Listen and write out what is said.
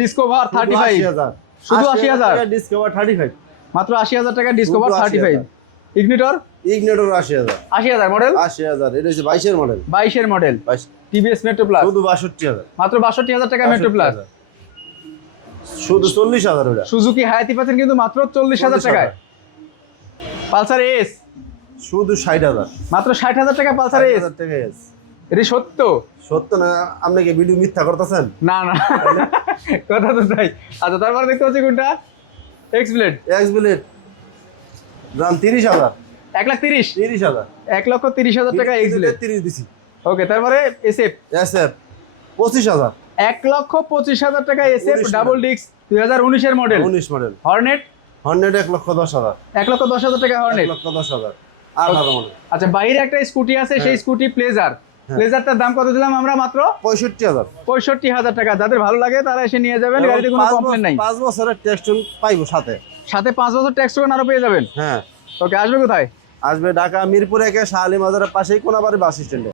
discover 35 শুধু 80000 discover 35 মাত্র 80000 টাকা ডিসকভার 35 ইগনিটর 80000 মডেল 80000 এটা হচ্ছে 22 এর মডেল 22 এর মডেল 22 টিভিএস মেট্রো প্লাস শুধু 62000 মাত্র 62000 টাকা মেট্রো প্লাস শুধু 40000 ওটা সুজুকি হায়াতি পাচ্ছেন কিন্তু মাত্র 40000 টাকায় পালসার এস শুধু 60000 মাত্র 60000 টাকা পালসার এস 60000 টাকা এস এটা সত্য সত্য না আপনি কি ভিডিও মিথ্যা করতেছেন না না কথা তো তাই আচ্ছা তারপর দেখতে পাচ্ছি কোনটা এক্স ব্লেড এক্স ব্লেড দাম 30000 1,30,000 30000 1,30,000 টাকা এক্স ব্লেড 30 দিছি ওকে তারপরে এসএফ এসএফ 25000 1,25,000 টাকা এসএফ 19 ডাবল ডিস্ক 2019 এর মডেল 19 মডেল হর্নেট 1,10,000 1,10,000 টাকা হর্নেট 1,10,000 18 মডেল আচ্ছা বাইরে একটা স্কুটি আছে সেই স্কুটি প্লেজার প্লেজারটার দাম কত দিলাম আমরা মাত্র 65000 65,000 টাকা যাদের ভালো লাগে তারা এসে নিয়ে যাবেন গাড়িতে কোনো কমপ্লেন নাই 5 বছরের টেস্ট পাইবো সাথে সাথে 5 বছর ট্যাক্স টোকেন আরো পেয়ে যাবেন হ্যাঁ ওকে আসবে কোথায় আসবে ঢাকা মিরপুর 1 শাহ আলী মাজারের পাশেই কোনাবাড়ি বাস স্ট্যান্ডে